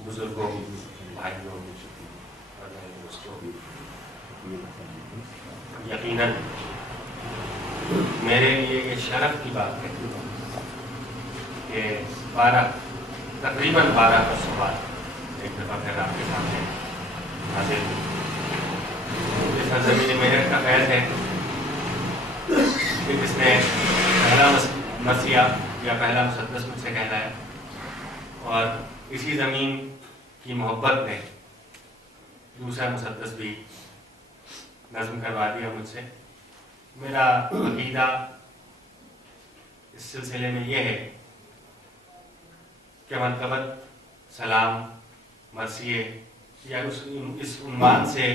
बुजुर्गों, भाइयों और मेरे दोस्तों, यकीनन मेरे लिए ये शर्फ की बात है कि तकरीबन 12 का सवाल एक दफ़ा फिर आपके सामने हाजिर हूँ। इस ज़मीन मेरठ का ख्याल है कि जिसने पहला मसीहा या पहला मुसद्दस मुझसे कहलाया और इसी ज़मीन की मोहब्बत ने दूसरा मुसद्दस भी नज़्म करवा दिया मुझसे। मेरा अकीदा इस सिलसिले में यह है कि मनक़बत, सलाम, मरसिए या इस उन्वान से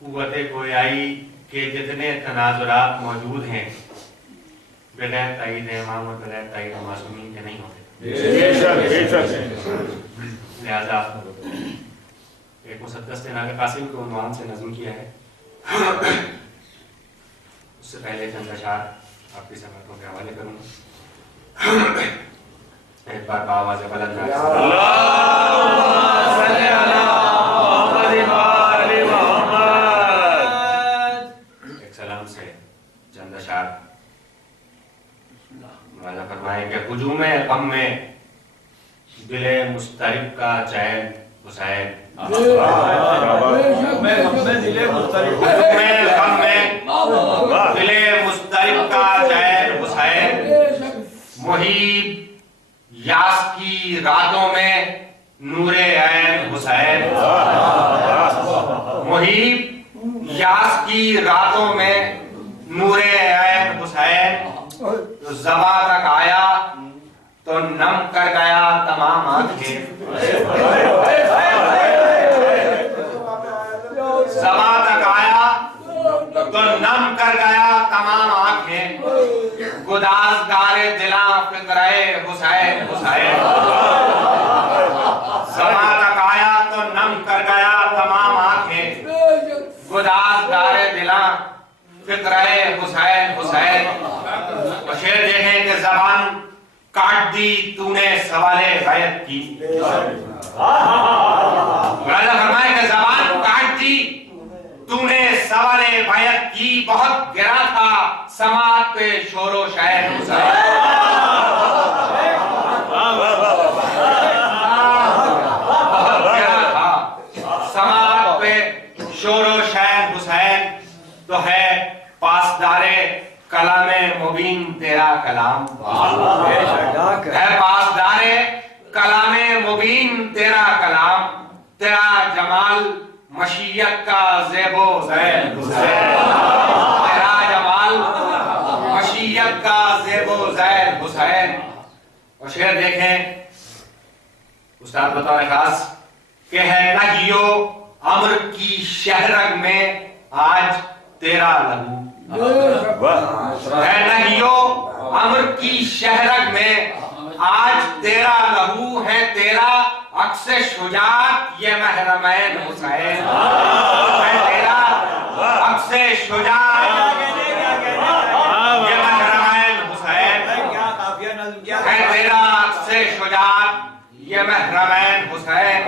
क़ुव्वत गोयाई के जितने तनाज़ुरात मौजूद हैं बगैर ताईद इमाम और बगैर ताईद मासूमीन के नहीं होते। लिहाजा एक मुसद्दस ने नागा कासिम के उन्वान से नज़्म किया है। उससे पहले चंद अशार आपकी समझों के हवाले करूँगा। एक बार आवाज़ बुलंद एक सलाम से चंद अशार वाला फरमाए कि हुजूम गम में दिले मुस्तरिब का चैन हुसैन, दिले मुस्तरिब का चैन हुसैन, मुहीब यास की रातों में नूरे ऐन हुसैन, मुहीब यास की रातों में नूरे ऐन हुसैन, ज़बां तक आया तो नम कर गया तमाम आंखें, ज़बां तक आया तो नम कर गया तमाम आंखें, गुदाज़गारे दिला फिक्रे हुसैन हुसैन, ज़बां तक आया तो नम कर गया तमाम आंखें, गुदाज़गारे दिला फिक्रे हुसैन हुसैन। तो शेर देखें कि ज़बान काट दी तूने सवाले गैब की, राजा फरमाए कि ज़बान काट दी तूने सवाले बैत की, बहुत गिरा था समात पे शोरो शायर हुसैन, बहुत गिरा था समात पे शोरो शायर हुसैन। तो है पासदारे कलामे मुबीन तेरा कलाम, है पासदारे कलामे मुबीन तेरा कलाम, तेरा जमाल मशीयत का ज़ेबो ज़ैल हुसैन, तेरा जमाल मशीयत का ज़ेबो ज़ैल हुसैन। और शेर देखें उस्ताद बतौर खास कि है नहियो अम्र की शहरग में आज तेरा लहू, है नहियो अम्र की शहरग में आज तेरा लहू, है तेरा अक्से शुजात ये महरमैन हुसैन, है तेरा अक्से शुजात ये महरमैन हुसैन, है तेरा अक्से शुजात ये महरमैन हुसैन।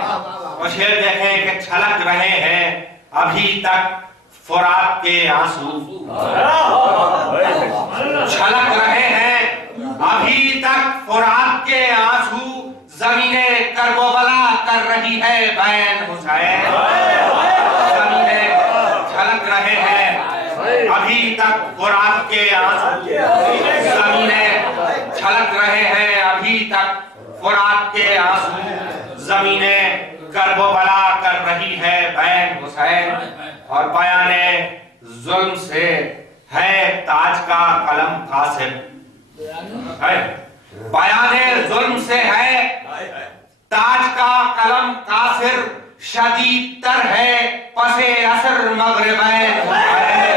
और शेर देखें कि छलक रहे हैं अभी तक फुरात के आंसू, छलक रहे हैं अभी तक फुरात के आंसू, ज़मीने करबला कर रही है बैन हुसैन, ज़मीने छलक रहे हैं अभी तक फुरात के आंसू, ज़मीने छलक रहे हैं अभी तक फुरात के आंसू, ज़मीने करबला कर रही है बैन हुसैन। और बयाने जुल्म से है ताज का कलम कासिर, बयाने जुल्म से है ताज का कलम कासिर, शदीद तर है पसे असर मगरिबैन हुसैन,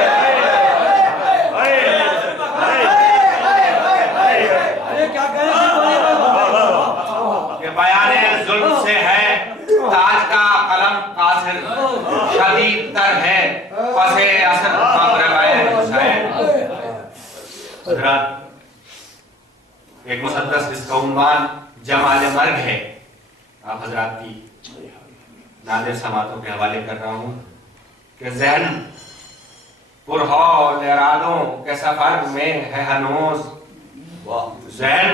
बयाने जुल्म से है ताज का कलम कासिर, शदीद तर है पसे असर मगरिबैन हुसैन। एक मुसद्दस जिसका उन्वान जमाल मर्ग है, आप हजरात की नादिर समातों के हवाले कर रहा हूं कि ज़हन पुरहौल इरादों के सफर में है हनूज। ज़हन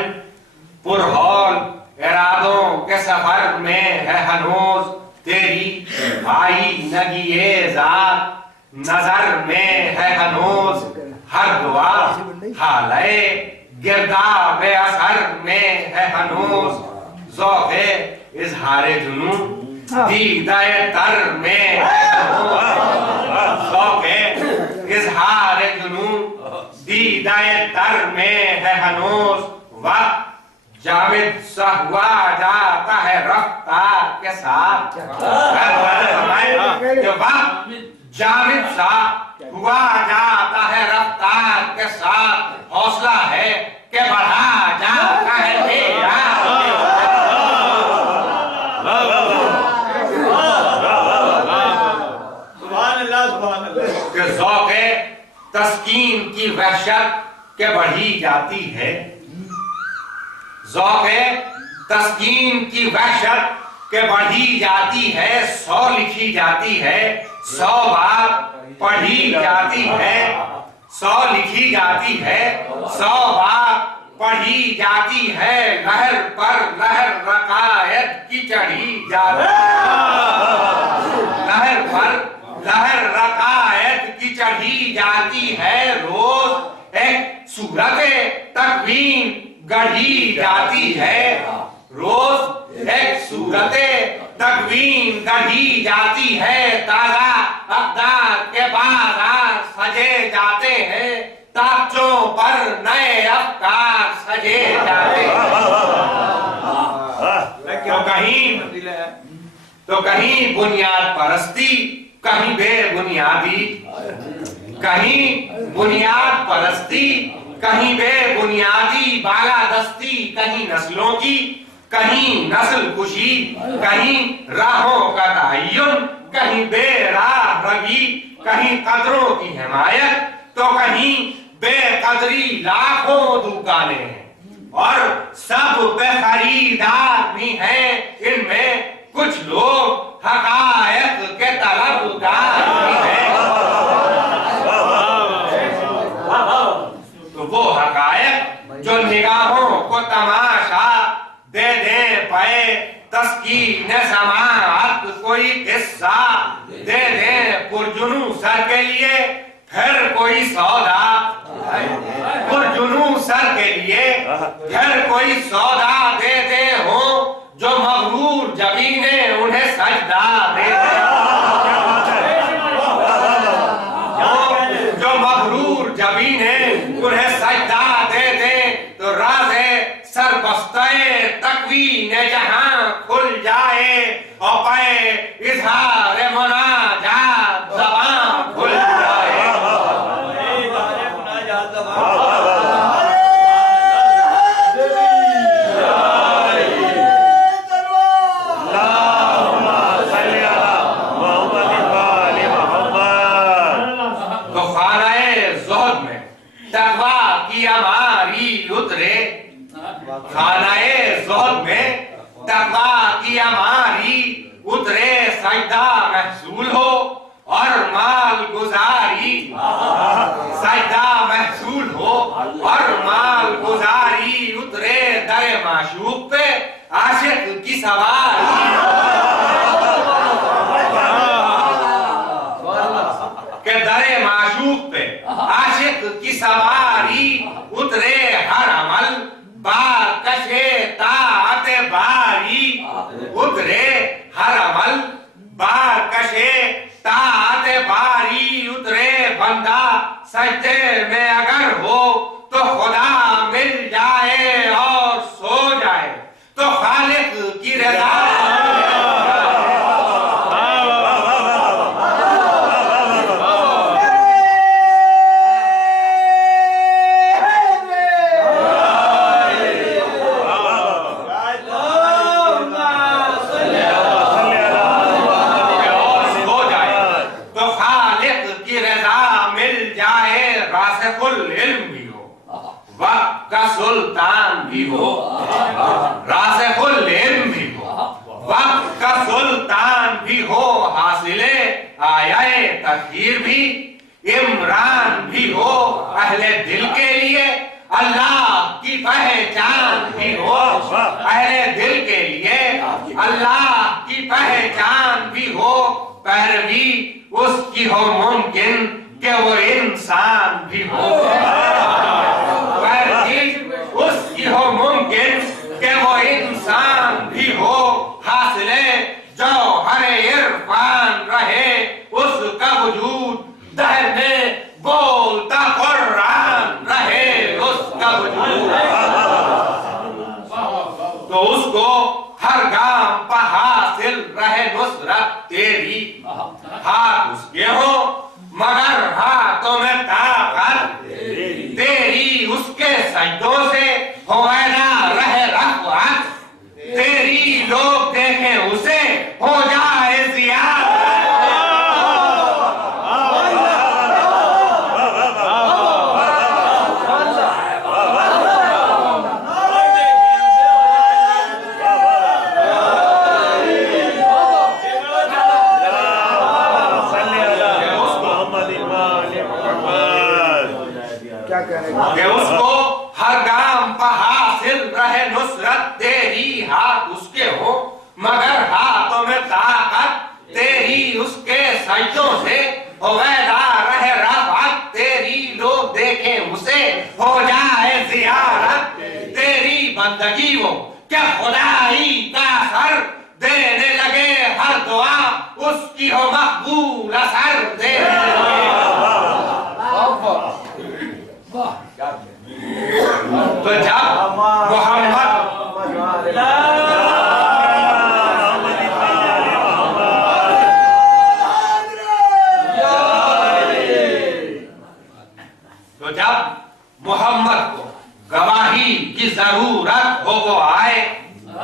पुरहौल इरादों के सफर में है हनूज, तेरी आई नगिए ज़ात नजर में है हनूज। हर दुआ हाले गिरदाब असर में है हनूज, ज़ौक़े इज़हारे जुनून दीदाए तर में है हनूज। ज़ौक़े इज़हारे जुनून दीदाए तर में है हनूज। वक्त जावेद सा हुआ जाता है रफ्तार के साथ। जावेद सा हुआ जाता है रफ्तार के साथ, हौसला है कि बढ़ा जाता है तेरा। कि ज़ौक़े तस्कीन की वहशत के बढ़ी जाती है, ज़ौक़े तस्कीन की वहशत के बढ़ी जाती है। 100 लिखी जाती है, 100 बार पढ़ी जाती है। 100 लिखी जाती है, 100 बार पढ़ी जाती है। लहर पर लहर रकायत की चढ़ी जाती है, लहर पर लहर रकायत की चढ़ी जाती है। रोज एक सूरत तकवीन गढ़ी जाती है, रोज एक सूरत तकवीन गढ़ी जाती है। ताजा अक़दार के बाज़ार सजे जाते हैं, ताकचों पर नए अफ़कार सजे जाते हैं। तो कहीं बुनियाद परस्ती, कहीं बेबुनियादी, कहीं बुनियाद परस्ती, कहीं बेबुनियादी बालादस्ती, कहीं नस्लों की, कहीं नस्ल कुशी, कहीं राहों का तय्युन, कहीं बेराह रवी, कहीं कदरों की हिमायत, तो कहीं बेकदरी लाखों दुकानें हैं और सब पे खरीदार भी हैं। इनमें कुछ लोग हकायक के तलबगार भी हैं। तो वो हकायक जो निगाहों को तमाशा दे दे पाए, तस्कीन समाअत कोई किस्सा दे दे पुरजुनू सर के लिए, फिर कोई सौदा पुरजुनू सर के लिए, फिर कोई सौदा दे दे हो, जो मगरूर जबीने उन्हें सजदा दे दे, जो मगरूर जबीने उन्हें सजदा दे दे। तो राज़े सरबस्ते तकवीन जहां खुल जाए और पे इज़हार मुनाजात ज़बान खुल जाए। तो खानाए ज़ुहद में तक़वा की हमारी उतरे, खानाए ज़ुहद में तक़वा की हमारी उतरे। सजदा महसूल हो और माल गुजारी, सजदा महसूल हो और माल गुजारी उतरे। दरे माशूक पे आशिक की सवारी, के दरे माशूक पे आशिक की सवारी उतरे। हर अमल बार कशे ताअत बारी उतरे, हर अमल बार कशे ताअत बारी उतरे। बंदा सजदे में अगर हो तो खुदा मिल जाए और सो जाए तो खालिक की रज़ा। सुल्तान भी हो, रासिखुल इल्म भी हो, आये तकदीर भी, इमरान भी हो अहले दिल के लिए, अल्लाह की पहचान भी हो अहले दिल के लिए, अल्लाह की पहचान भी हो, पैरवी उसकी हो मुमकिन कि वो इंसान भी हो, पैरवी उसकी हो मुमकिन कि वो इंसान भी हो, हासिले जो हरे इरफान रहे उसका वजूद दहर में बोलता कुरान रहे उसका वजूद, तो उसको हर गाम पर हासिल रहे नुसरत तेरी, हाथ उसके हो मगर हाथों में ताकत तेरी, उसके सजदों से होना रहे रफ़अत तेरी, लोग देखें उसे हो जाए ज़ियारत। कि उसको हर गाम पर हासिल रहे नुसरत तेरी, हाथ उसके हो मगर हाथों में ताकत तेरी, उसके सजदों से होवेदा रहे रफ़अत तेरी, लोग देखें उसे हो जाए ज़ियारत तेरी, बंदगी वो क्या खुदाई का असर देने लगे, हर दुआ उसकी हो मकबूल असर देने लगे। तो जब मोहम्मद को गवाही की जरूरत हो वो आए,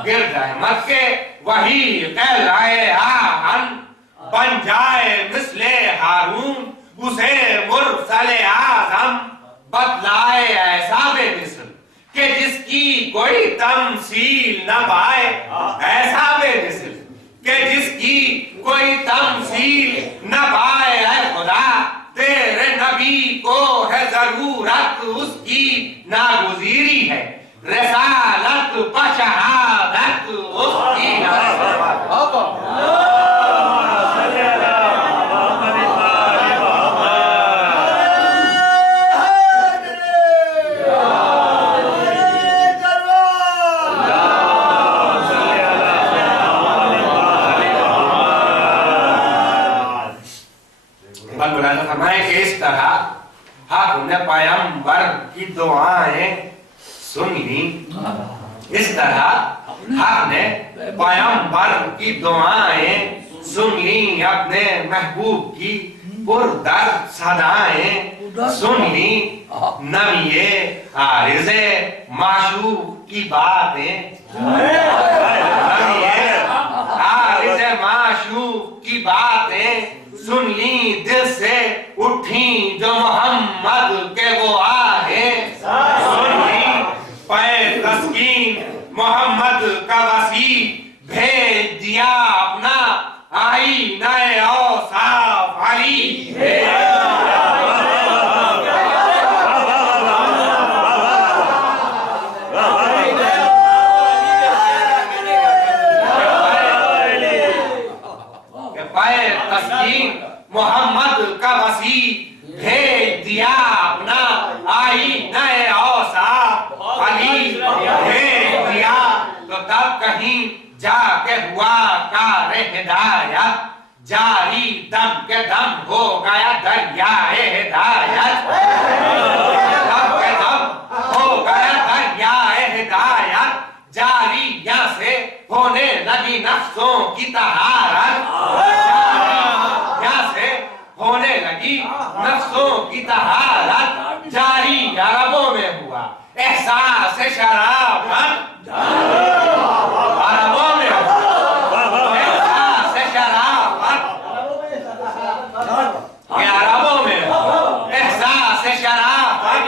गिरद अहमद के वही कहलाए आहन, बन जाए मिसले हारून उसे मुरसले आजम, बतलाए ऐसा बेमिसल कि जिसकी कोई तमसील न पाए, ऐसा बेमिसल कि जिसकी कोई तमसील न पाए, ऐ खुदा तेरे नबी को है जरूरत उसकी नागुज़ीरी है, रिसालत पर शहादत उसकी पैगंबर की दुआएं सुन ली, इस तरह आपने पैगंबर की दुआएं सुन ली, अपने महबूब की पुरदर्द सदाएं सुन ली, नबिये आरिज़े माशूक की बातें, नबिये आरिज़े माशूक की बातें सुन ली, दिल से उठी जो मोहम्मद के वो आहे, सुन ली पे तस्कीन मोहम्मद का वसी, भेज दिया अपना आई नए औसाफ अली, मोहम्मद का वसी भेज दिया अपना आई नए औसाफ अली, भेज दिया तो तब कहीं जाके हुआ कार हिदायत, जारी दम के दम हो गया दरियाए हिदायत, दम के दम हो गया दरियाए हिदायत, जारी यहाँ से होने लगी नफ्सों की तहारत, होने लगी नफ्सों की तहारत, जारी अरबों में हुआ एहसास शराफत, अरबों में हुआ एहसास शराफत, अरबों में हुआ एहसास शराफत,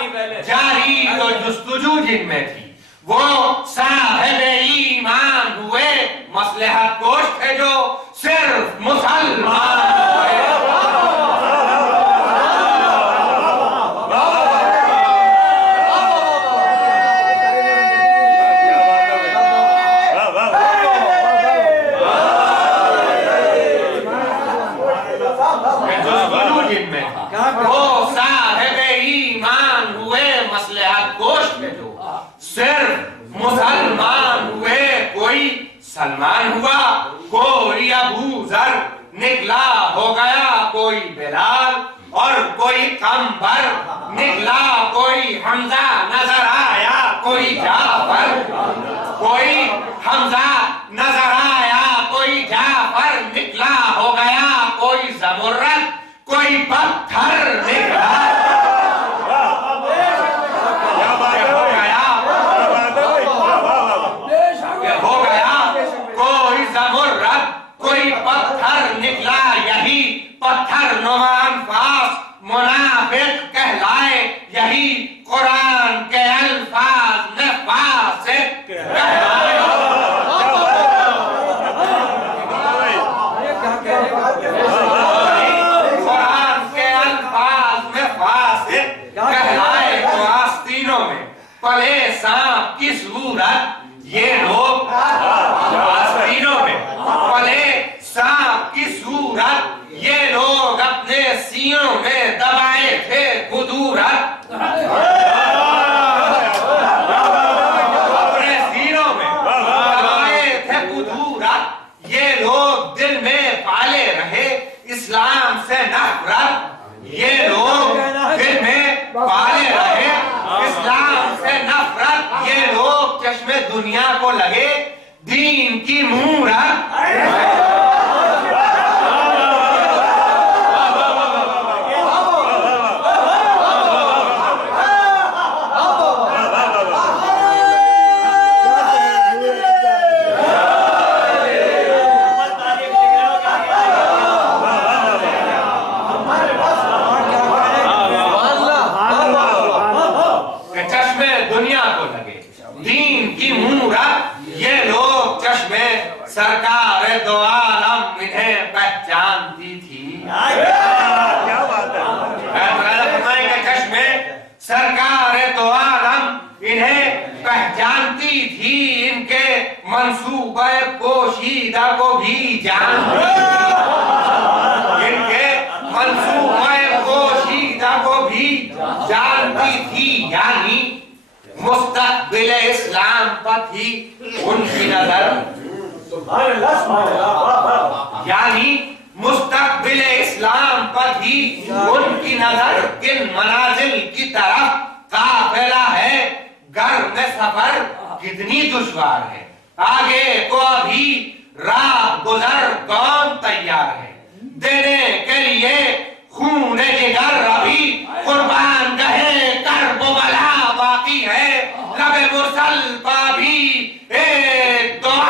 जारी तो जुस्तुजू जिनमें थी वो साहिब ईमान हुए, मसलहत कोश थे जो सिर्फ मुसलमान हुए, सलमान हुआ कोई अबू जर, निकला हो गया कोई बिलाल, और कोई कम्बर, निकला कोई हमजा, नजर आया कोई जाफर, कोई हमजा नजर आया कोई जाफर, निकला हो गया कोई जमुर्रद, कोई पत्थर निकला हो गया कोई जमुर्रद, कोई पत्थर निकला, यही पत्थर नुमान फास मुनाफिक कहलाए, यही कुरान के अल्फाज में फासिक कहलाए। कुरान के अल्फाज में फासिक कहलाए, तो आस्तीनों में पले सांप की सूरत, ये लोग आस्तीनों में पले सांप की सूरत, ये लोग अपने सीनों में दबाए थे कुदूरत, अपने सीनों में दबाए थे कुदूरत, ये लोग दिल में पाले रहे इस्लाम से नफरत, ये लोग दिल में पाले रहे इस्लाम से नफरत, ये लोग चश्मे दुनिया को लगे दीन की मूरत। सरकार दो आलम इन्हें पहचानती थी। क्या बात है? चश्मे सरकार दो आलम इन्हें पहचानती थी, इनके मंसूबे पोशीदा को भी जानती थी, इनके मंसूबे पोशीदा को भी जानती थी, यानी मुस्तकबिल इस्लाम पर थी उनकी नजर, यानी मुस्तकबिल इस्लाम पर ही उनकी नजर, किन मनाजिल की तरफ काफिला है, घर में सफर कितनी दुश्वार है, आगे को अभी राह गुजर कौन तैयार है, देने के लिए खून जिगर अभी कुर्बान गहे करबला बाकी है, लबे मुरसल पर भी एक दुआ,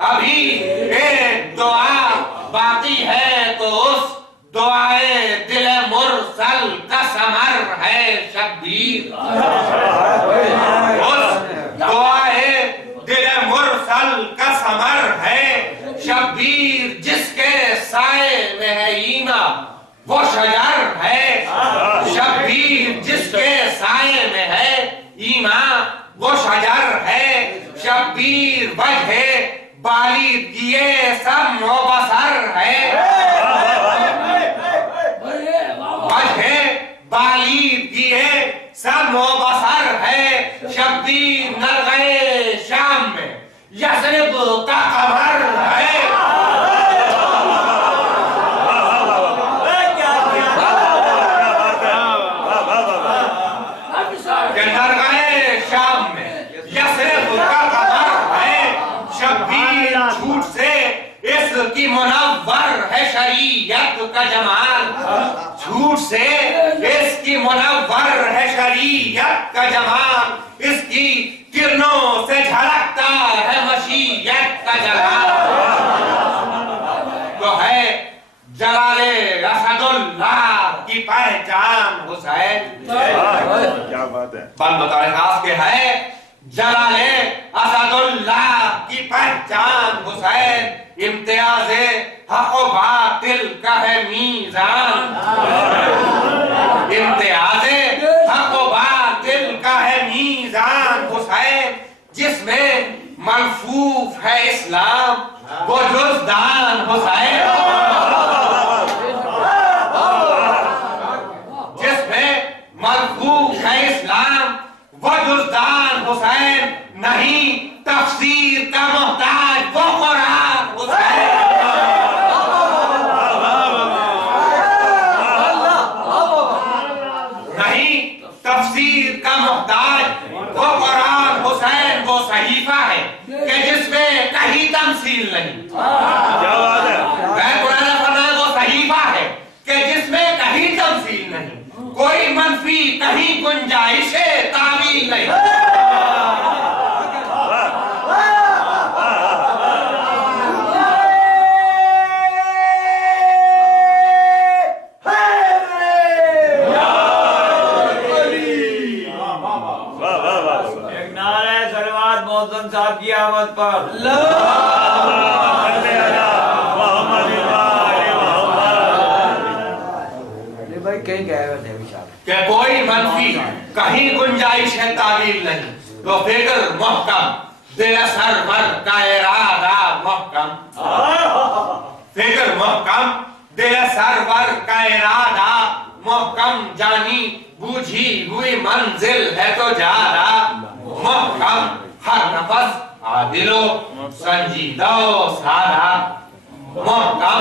अभी एक दुआ बाकी है, तो उस दुआए दिल मुरसल का समर है शब्बीर, उस दुआए दिल मुरसल का समर है शब्बीर, जिसके साए में है ईमा वो शजर है, शब्बीर जिसके साए में है ईमा वो शजर है, शब्बीर वजह बालिद किए सब मोबसर है, वजह बालिद किए सब मोबसर है, शब्बीर नरगए शाम में यसरिब का कमर है, नरगए शाम में यसरिब का कमर है, शब्बीर झूठ से इसकी मुनव्वर है शरीयत का जमाल, झूठ से इसकी मुनव्वर है शरीयत का जमाल, इसकी किरणों से झलकता है मशीयत का जलाल, तो है जलाले असदुल्लाह की पहचान हुसैन। क्या बात है? बंद बताने खास के है जलाले असदुल्लाह की पहचान हुसैन, इम्तियाज़े हक़ व बातिल का है मीज़ान, इम्तियाज़े हक़ व बातिल का है मीज़ान हुसैन, जिसमें मलफूफ है इस्लाम वो जुज़दान हुसैन, जिसमें है इस्लाम वो जुज़दान हुसैन, नहीं तफसीर का मोहताज वो कुरान हुसैन। नहीं तफसीर का मोहताज वो कुरान हुसैन, वो सहीफा है कि जिसमें कहीं तमसील नहीं। क्या बात है? वो सहीफा है कि जिसमें कहीं तमसील नहीं, कोई मनफी कहीं गुंजाइश तावील नहीं। एक नारा है सलवात मोहतरम साहब की आमद पर। भाई कहीं गए हुए थे विशाल कि कोई मनफी कहीं गुंजाइश है तावील नहीं, तो फिक्र मुहकम दिल सरवर का इरादा मुहकम, फिक्र मुहकम दिल सरवर का इरादा मुहकम, जानी बूझी हुई मंजिल है तो जा रहा मुहकम, हर नफस आदिलो संजीदा सादा मुहकम,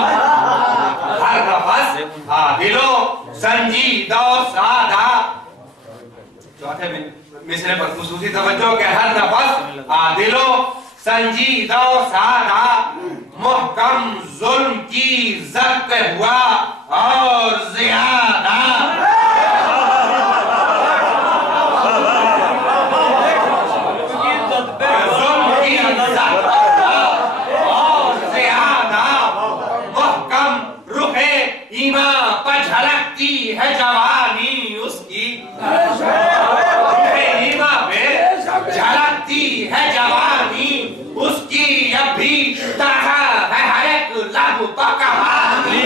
हर नफस आदिलो संजीदा सादा। चौथे मिसरे पर खुसूसी तवज्जो के हर नफस आदिलो संजीदा सादा, मुहकम जुल्म की जब्त हुआ और ज्यादा। है जवानी उसकी, ईमा पे झलकती है जवानी उसकी, अब भी तरह है हर एक लहू पर कहानी।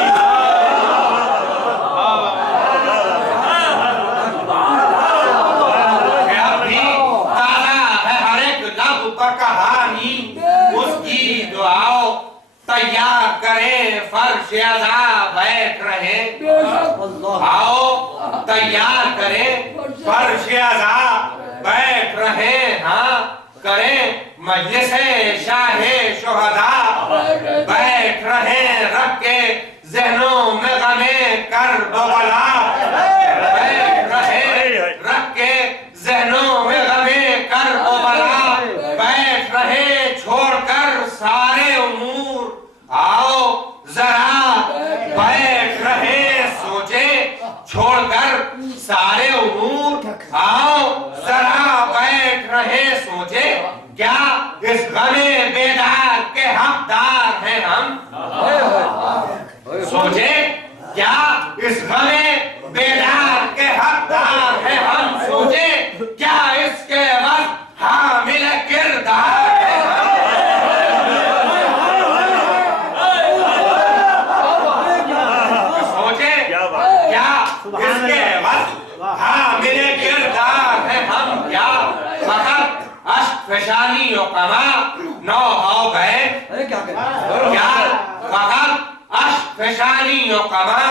अब भी तारा है हर एक लहू पर कहानी उसकी, दुआओ तैयार करे फर्श अज़ा बैठ रहे, आओ तैयार करे फर्श अज़ा बैठ रहे, हाँ करें मजलिसे शाहे शुहदा बैठ रहे, रख के ज़हनों में गमे करबला बैठ रहे, रख के ज़हनों में गमे करबला बैठ रहे, छोड़कर सारे उमूर आओ जरा बैठ रहे, सोचे छोड़कर सारे उमूर आओ जरा बैठ रहे, सोचे क्या इस गमे बेदार के हकदार हैं हम, सोचे क्या इस गमे बेदार के हकदार हैं हम, सोचे क्या इसके वक्त हामिल किरदार है हम। इसके वक्त हामिले किरदार है हम, क्या फकत अश्क फशानी कमा नौ हो गए, क्या फकत अश्क फशानी कमा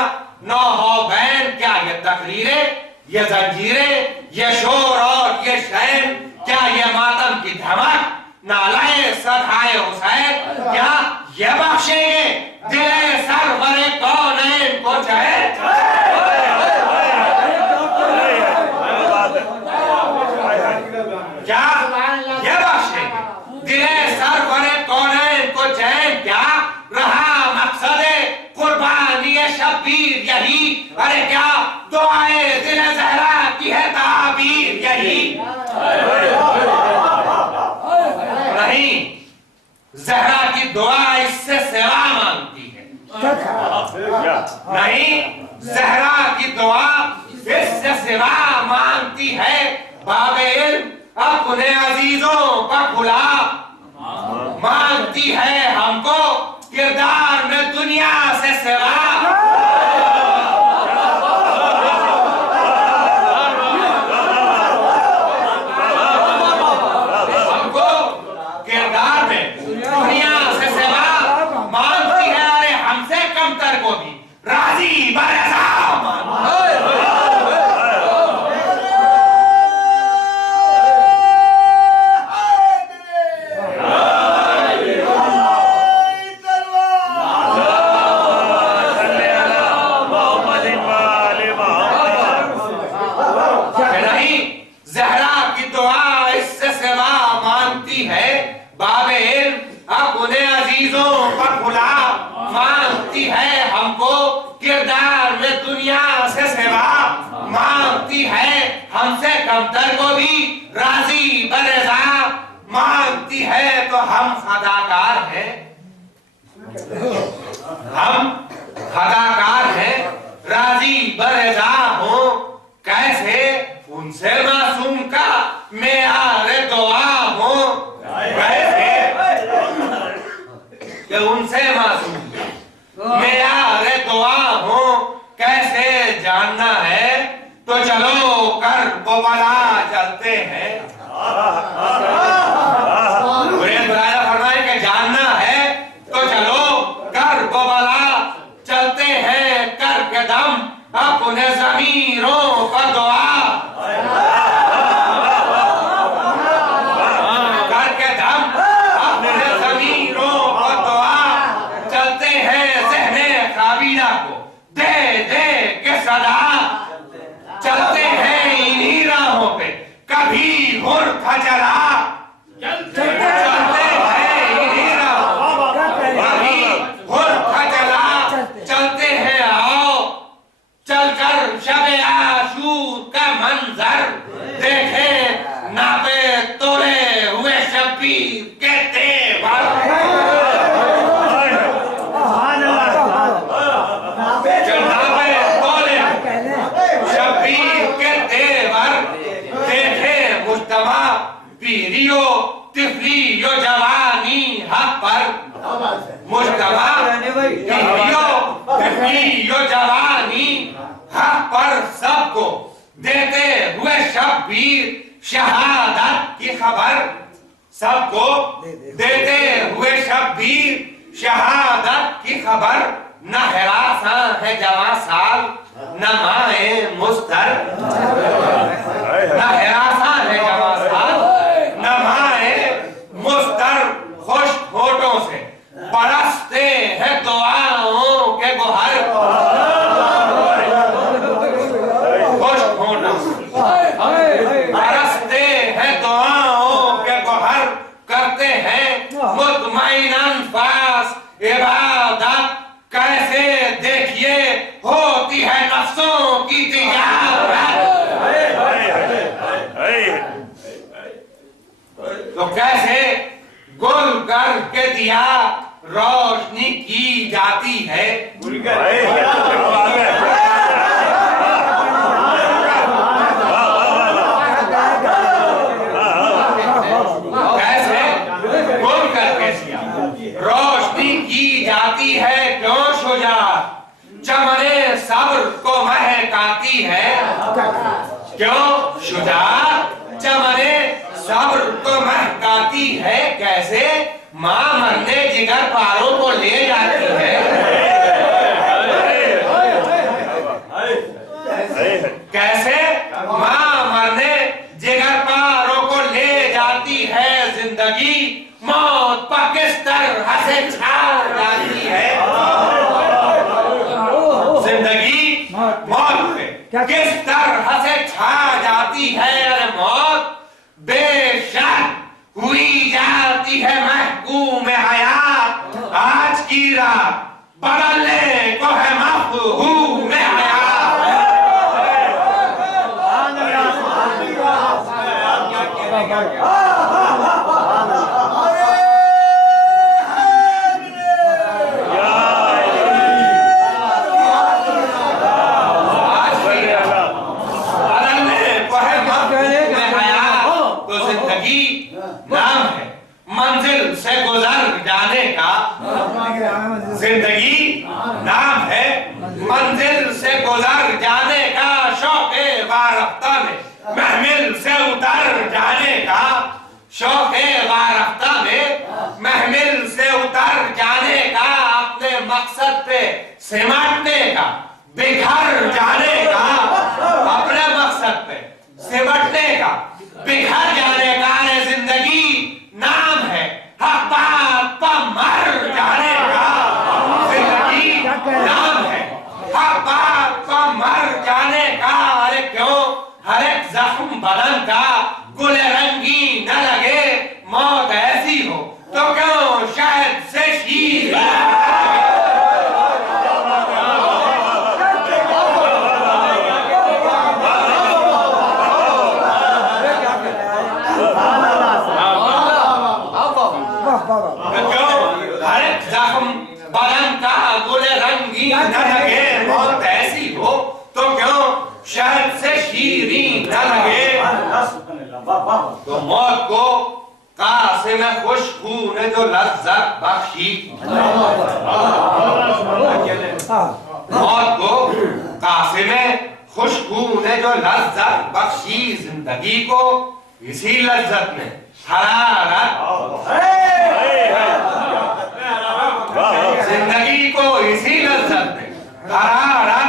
नौ हो गए, क्या ये तकरीरें ये जंजीरें ये शोर और ये शैन, क्या ये मातम की धमक नालाए सदाए हुसैन, क्या ये बख्शेंगे दिले सरवरे कौनैन को चैन। क्या ये बख्शेंगे दिले सरवरे कौनैन को चैन, क्या रहा मकसदे कुर्बानी शब्बीर यही, अरे क्या दुआए दिल ज़हरा की है ताबीर यही, नहीं ज़हरा की दुआ इससे सिवा मांगती है, नहीं ज़हरा की दुआ इससे सिवा मांगती है, बाबे इल्म अपने अजीजों का खुला मांगती है हमको किरदार में दुनिया से सिवा। हमको किरदार में दुनिया से सिवा मांगती है, अरे हमसे कमतर को भी राजी बरसा। हमसे कमतर को भी राजी बरेजा मांगती है तो हम अदाकार हैं, हम अदाकार हैं, राजी बरेजा हो कैसे उनसे मासूम का मेयार दुआ हो, कैसे कि उनसे मासूम मेयार दुआ हो कैसे जानना है, तो चलो कर बोबला चलते हैं। फरमाए कि जानना है तो चलो कर बोबला चलते हैं, कर के दम अपने ज़मीरों पर दुआ, कर के दम अपने ज़मीरों पर दुआ चलते हैं, ज़हने काबीला को दे दे के सदा चलते हैं इन्हीं राहों पे, कभी हुर खजला चलते हैं इन्हीं राहों, कभी हुर खजला चलते हैं। आओ चलकर शबे आशूर का मंजर देखे, नापे तोले हुए शब्बीर के तेवर, पीरियो तिफलियो जवानी हक पर, मुश्तबा पीरियो तिफलियो जवानी हक पर सबको देते हुए शब्बीर शहादत की खबर, सबको देते हुए शब्बीर शहादत की खबर, न हिरासा है जवां साल न माए मुस्तर, न हिरासा है जवां साल न माए मुस्तर, खुश होठों से बरसते हैं दुआओं के गोहर, खुश होठों से बरसते हैं दुआओं के गोहर, करते हैं मुतमईनन फास इबादत, कैसे देखिए होती है नफ्सों की तिजारत, तो कैसे गुल करके दिया रोशनी की जाती है, कैसे गुल करके दिया रोशनी की जाती है, क्यों शुजात चमने सब्र को महकाती है, क्यों शुजात चमने सब्र को महकाती है, कैसे मां मरने जिगर पारों को ले जाती है, कैसे मां मरने जिगर पारों को ले जाती है, जिंदगी मौत पर किस तरह से छा जाती है, जिंदगी मौत पे किस तरह से छा जाती है, अरे मौत बेशक हुई जाती है महकूम हयात, आज की रात बदलने को है मफहूम हयात, नाम है मंजिल से गुजर जाने का, जिंदगी नाम है मंजिल से गुजर जाने का, शौक़े वारफ्ता में महमिल से उतर जाने का, शौक़े वारफ्ता में महमिल से उतर जाने का, अपने मकसद पे सिमटने का, बिखर जाने का, अपने मकसद पे सिमटने का, बिखर जाने का, जिंदगी नाम है हक बात पर मर जाने का, जिंदगी नाम है हक बात पर मर जाने का, अरे क्यों हर एक जख्म बदन का गुले रंगी न लगे, मौत ऐसी हो तो क्यों शायद से शीर बदन का गुल रंगीन न लगे, मौत ऐसी हो तो क्यों शहद से शीरीन न लगे। तो मौत को कासे में खुशबू ने जो लज्जत बख्शी, मौत को कासे में खुशबू ने जो लज्जत बख्शी, जिंदगी को इसी लज्जत में हरारत, जिंदगी को इसी लज्जत में हरारत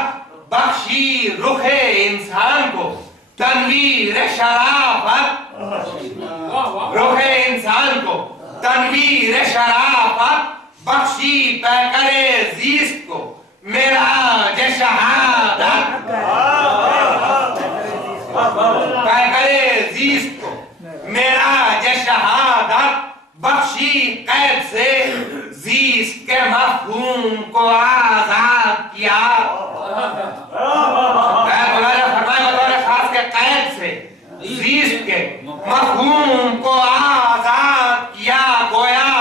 बख्शी, रुखे इंसान को तनवीर शराफत, रुखे इंसान को तनवीर शराफत बख्शी, पैकरे जीस्त को मेराज शहादत, पैकरे जीस्त को मेराज शहादत बख्शी, कैद से जीस्त के मफहूम को आजाद किया। खास के कैद से जीस्त के मफहूम को आजाद किया, गोया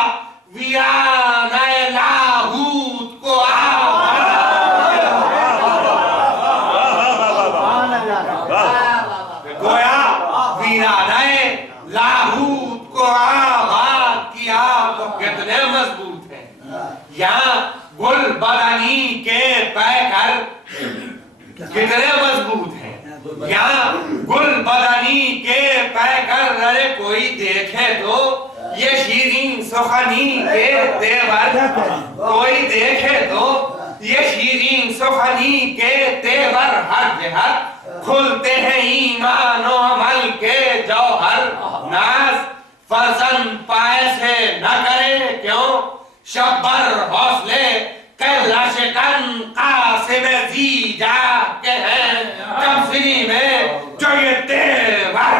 वीराने लाहूत को गोया वीराने लाहूत को आबाद किया। तो कितने मजबूत हैं यहाँ गुल बदनी के पैकर, कितने मजबूत हैं यहाँ गुल बदनी के पैकर। अरे कोई देखे तो ये शीरीन सुखनी के तेवर, कोई देखे तो ये शीरीन सुखनी के तेवर, हर जहत खुलते हैं ईमान और अमल के जौहर। नाज फर्जन पाए से न करे क्यों, शब्बर हौसले कैलाशकन कासिम जी जा के हैं, कमसिनी में जो ये तेवर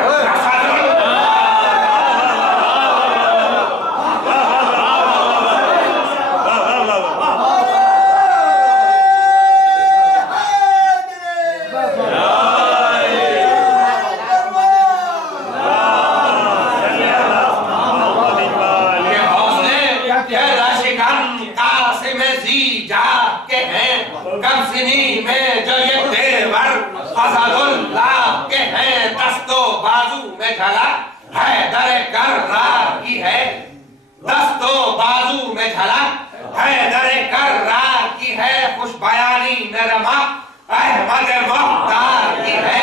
में जो ये तेवर फजलुल्लाह के हैं, दस्तो बाजू में झला हैदर कर्रार की है, दस्तो बाजू में झला हैदर कर्रार की है, खुश बयानी में रमक अहमद मुख्तार की है,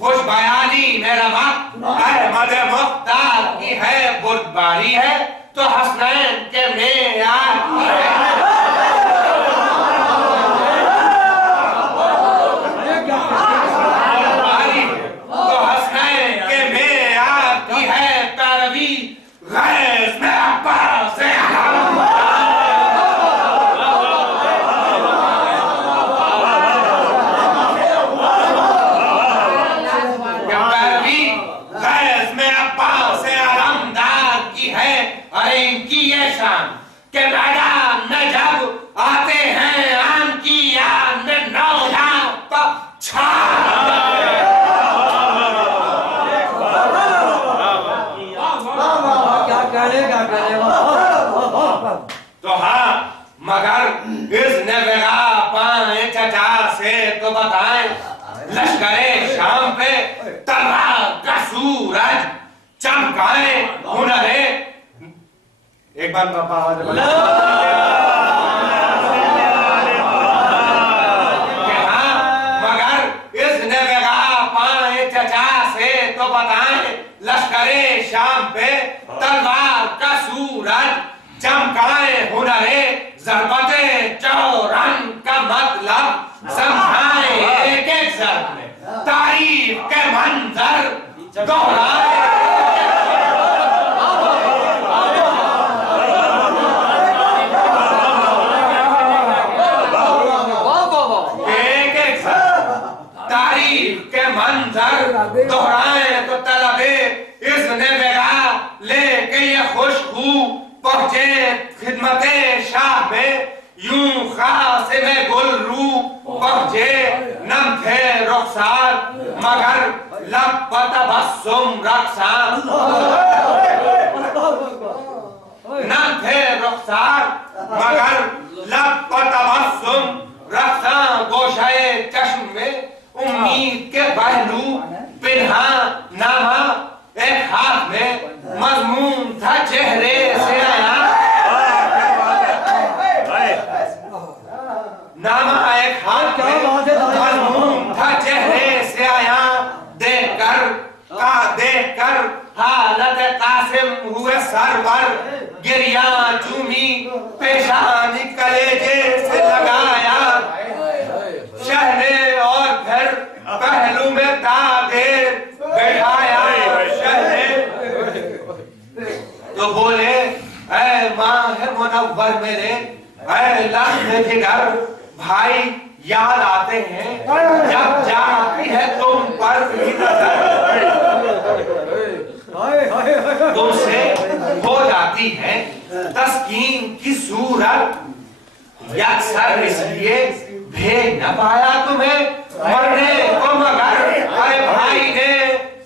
खुश बयानी में रमक अहमद मुख्तार की है, बुर्दबारी है तो हसनैन के मेयार की है। के मैदान में जब आते हैं आम की याद में नौला तो क्या करेगा तो हाँ, मगर इस नवेगा पाए चचा से तो बताएं, लश्करे शाम पे तलवार का सूरज चमकाए हुनरे। एक बार पापा मगर इस नवेगा पाए चचा से तो बताएं, लश्करे शाम पे तलवार का सूरज चमकाए हुनरे, ज़रबते चौरन का मतलब समझाए एक एक ज़रब में, तारीफ के मंजर दोहराए। दोहराए तो तलबे इसने बेगा लेके ये खुशबू पहुंचे खिदमते शाह में, यूं खासे में गुल रू पहुंचे, नम थे रुखसार मगर लब तबस्सुम रखसार, नम थे रुखसार रुखसार मगर लब पर तबस्सुम रखता गोशाए चश्म में उम्मीद के पहलू पिन्हा नामा एक हाथ में मजमून था चेहरे से आया नामा एक हाथ में मजमून था चेहरे से आया देखकर हालत कासिम हुए सरवर गिरिया चूमी पेशानी कलेजे से लगाया शहने और फिर पहलू में दागे बैठाया शहने तो बोले ऐ माँ है मुनव्वर मेरे ऐ लख्त जिगर भाई याद आते हैं जब जाती है तुम पर भी नजर तुमसे हो जाती है तस्कीन की सूरत अक्सर इसलिए भेज न पाया तुम्हें मरने को मगर अरे भाई ने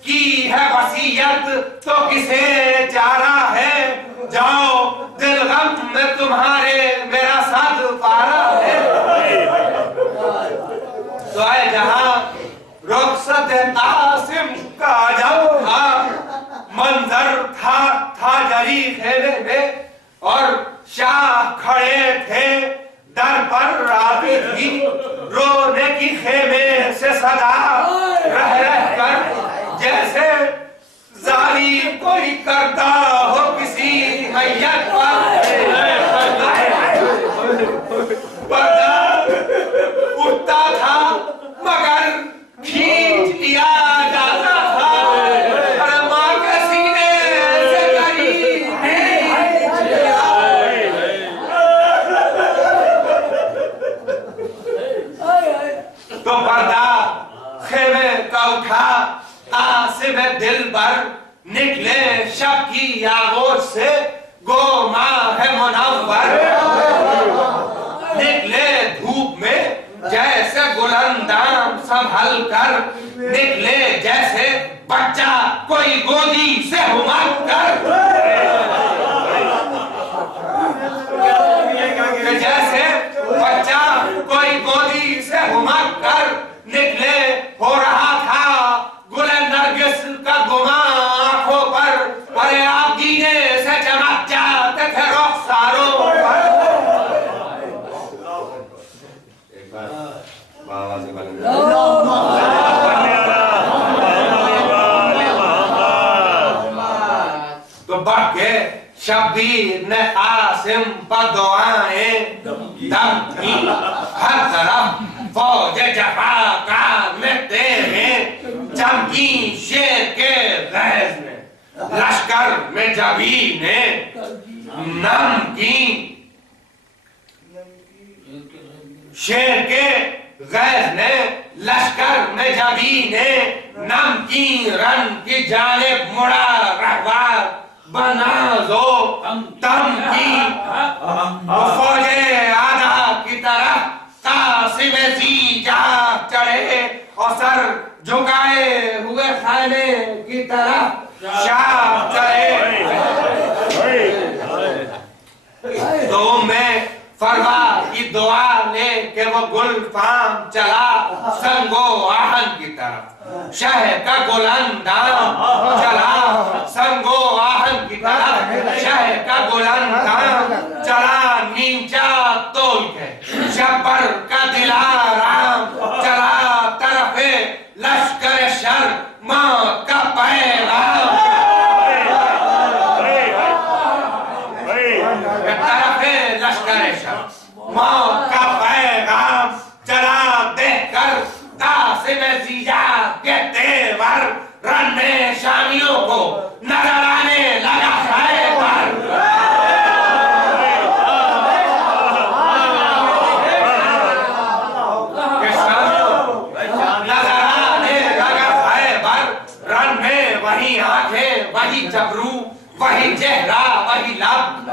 की है वसीयत तो किसे चारा है जाओ दिल गम में तुम्हारे मेरा साथ पारा है तो आए जहां रुखसत कासिम का जब था मंजर था जरी खेमे में और शाह खड़े थे दर पर आती थी रोने की खेमे से सदा रह कर जैसे जारी कोई करता हो किसी मैयत पर उठता था मगर खींच लिया जाता था अरे माँ के सीने से करीब खींच लिया तो पर्दा खेमे का उठा आसिम दिल भर निकले शब की आगोश से गो माँ है मुनव्वर निकले धूप में जैसे गुलंदाम संभल कर निकले जैसे बच्चा कोई गोदी से उमड़ कर जैसे बच्चा कोई गोदी से उमड़ कर निकले हो रहा था गुले नरगिस का गुमा आंखों पर अरे आप दीने से चमक जाते थे रुखसारों पर तो बढ़ के शब्बीर ने कासिम पर दुआएं दम की हर तरफ फौज जफा का मिटते हैं चमकी शेर के गैज में लश्कर में जबी ने नम की शेर के गैज ने लश्कर में जबी ने नमकीन रन की जानिब मुड़ा रहवार बना दो तम की फौजे आधा की तरफ कासिम जीजा चढ़े और सर झुकाए हुए खाने की तरफ शाह चढ़े तो मैं फरवा की दुआ ले के वो गुलफाम चला संगो आहन की तरफ शह का गुलंदाम चला संगो आहन की तरफ शह का गुलंदाम चला नीचा तोल के शब्बर का दिलाराम चला तरफे लश्कर शर मौत का पैगाम तरफे लश्कर शर मौत का पैगाम चला देखकर कासिम जीजा के तेवर रन में शामियों को नजर आने लगा है वही आंखें वही जबरू वही चेहरा वही लब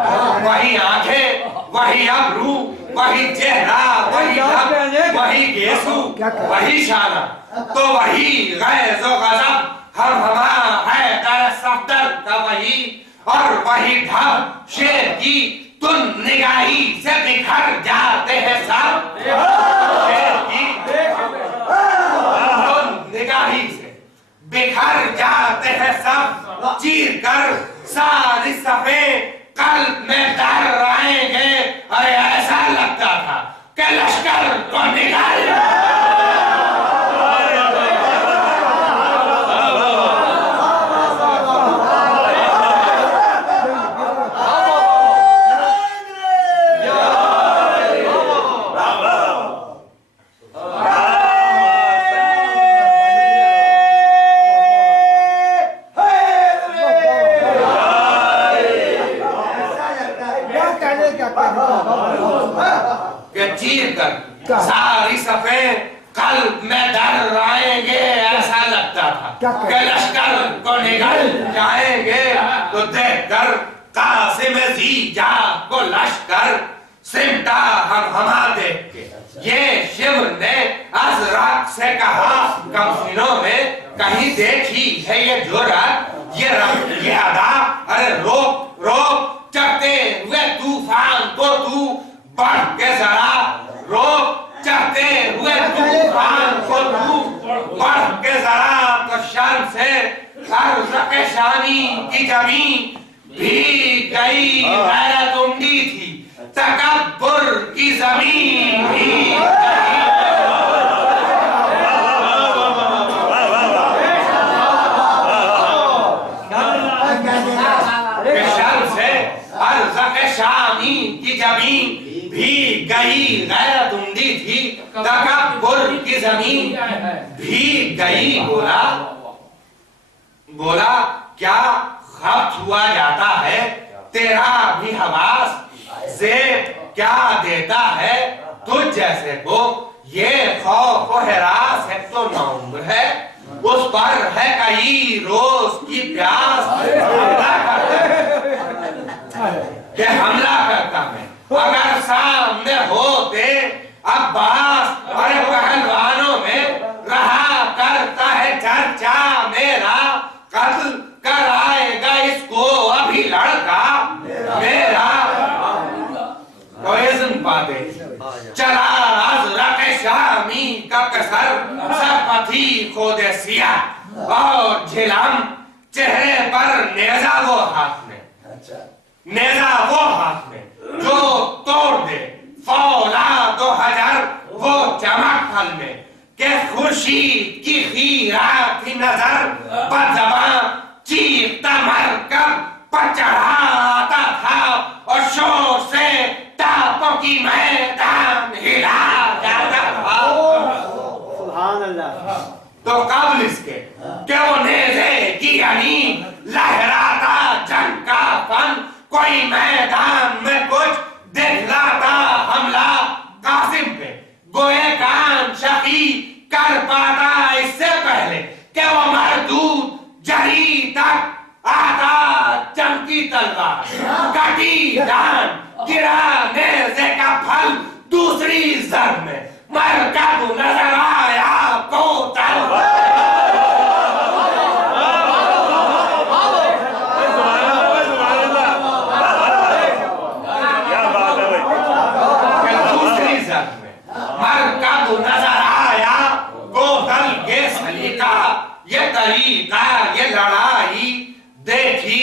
वही आंखें वही अबरू वही चेहरा वही लब वही गेसू वही शाना तो वही गैज़ व गज़ब हम है दर सफदर का वही और वही ढब शेर की तुन निगाही से बिखर जाते हैं सब, निगाही से बिखर जाते हैं सब, चीर कर सारी सफे कल में डर आएंगे। अरे ऐसा लगता था कि लश्कर को निकाल चीर कर सारी सफेद कल में डर आएंगे। ऐसा लगता था कि लश्कर को निकल जाएंगे। तो देखकर कासिम जीजा को लश्कर सिमटा हमा देख के ये शिव ने अजरक से कहा, कमसिनों में कहीं देखी है ये जुर्रत, ये रंग, ये अदा। अरे रोक रोक चढ़ते हुए तूफान को तू, बढ़ के जरा रोक चढ़ते हुए तूफान को तू, बढ़ के जरा। तो शर्म से अर्ज़ शानी की जमीन भीग गई, गैरत उमड़ी थी तकब्बुर की जमीन भीग गई। शर्म से अर्ज़ शानी की जमीन भीग गई, गैरत उमड़ी थी तकब्बुर की जमीन भीग गई। बोला क्या खब्त हुआ जाता है तेरा भी हवास से, क्या देता है तुझ जैसे को ये खौफ व हिरास है। तो नौम्र है उस पर है कई रोज की प्यास, हमला करता है अगर सामने होते अब्बास। अरे पहलवानों में रहा करता है चर्चा, मेरा कत्ल कराएगा इसको अभी लड़का मेरा। तो इज़्न पाते चला अज़रक शामी का कसर, सरपथी खोदे सिया और झिलम चेहरे पर नेजा वो हाथ में, नेजा वो हाथ में जो तोड़ दे फौलाद हजर वो चमक फल में। के खुर्शीद की खीरा की नजर बदज़बां चीखता मरकब पर चढ़ाता था, और शोर से टापों की मैदान हिला जाता था। सुभान अल्लाह। तो काबिल इसके कि वो नेज़े की यानी लहराता जंग का फन, कोई मैदान में कुछ दिखलाता हमला कासिम पे, गोए कान शकी कर पाता इससे पहले कि वो मरदूद जरी तक आता चमकी तलवार, कटी जान गिरा नेज़े का फल दूसरी जर में, मरकब नजर आया कोतल। ये तरीका ये लड़ाई देखी,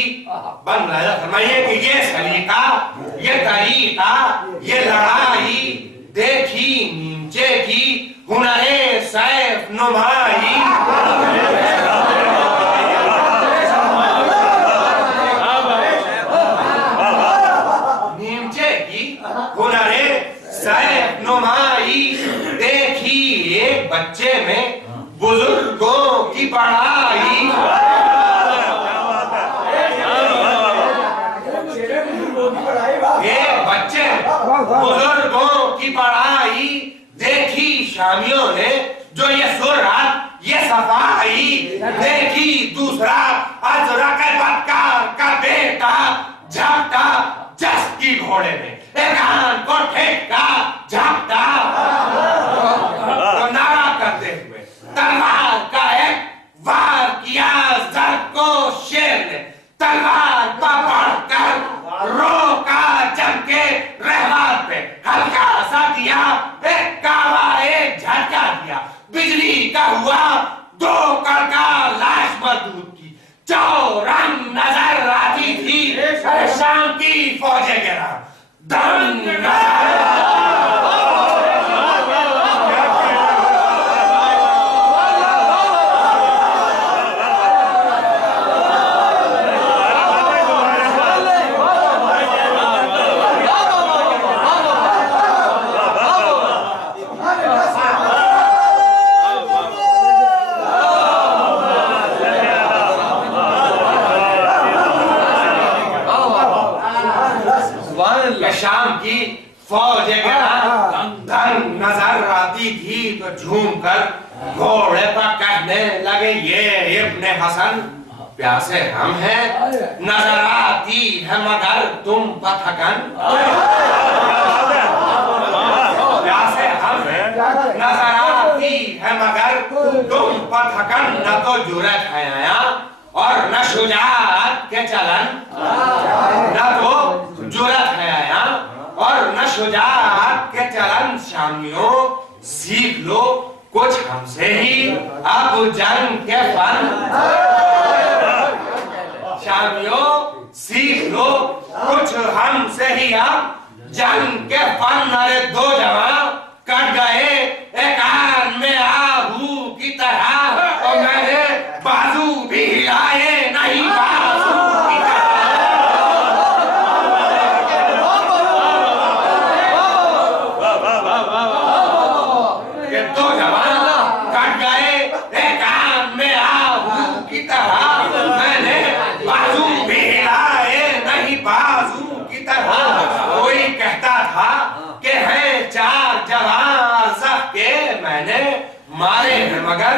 फरमाइए कि ये सलीका ये तरीका ये लड़ाई देखी, नीचे की हुनरे सैफ नुमाई। नीचे की हुनरे सैफ नुमाई देखी, एक बच्चे में बुजुर्गों की पढ़ाई। एक बच्चे बुजुर्गों की पढ़ाई देखी, शामियों ने जो ये सुरत ये सफाई देखी। दूसरा अज़रक बदकार का बेटा झपटा जस की घोड़े में, एक आन को ठेका झपटा। तो नारा करते हुए तलवार का एक वार किया, जर को शेर ने तलवार पर बढ़कर रोका, जम के चौरंग नजर आती थी। अरे शाम की फौजें गिरा दंग शाम की फौज दंग नजर आती थी तो झूमकर घोड़े पर कहने लगे ये इब्ने हसन प्यासे हम हैं नजर आती है मगर तुम पथकन। प्यासे हम हैं नजर आती है मगर तुम पथकन। न तो जुर्रत है आया और न शुजाअत के चलन। न तो जुर्रत है आया और न शुजाअत के चलन। शामियों सीख लो कुछ हमसे ही अब जंग के फन। शामियों सीख लो कुछ हमसे ही अब जंग के फन। अरे दो जवान कट गए एक आन में आहू की तरह और मैंने बाजू भी हिलाए नहीं बाजू की तरह। ये दो जवान कट गए एक आन में आहू की तरह मैंने बाजू भी हिलाए नहीं बाजू की तरह। कोई कहता था कि है चार जवान सबके मैंने मारे हैं मगर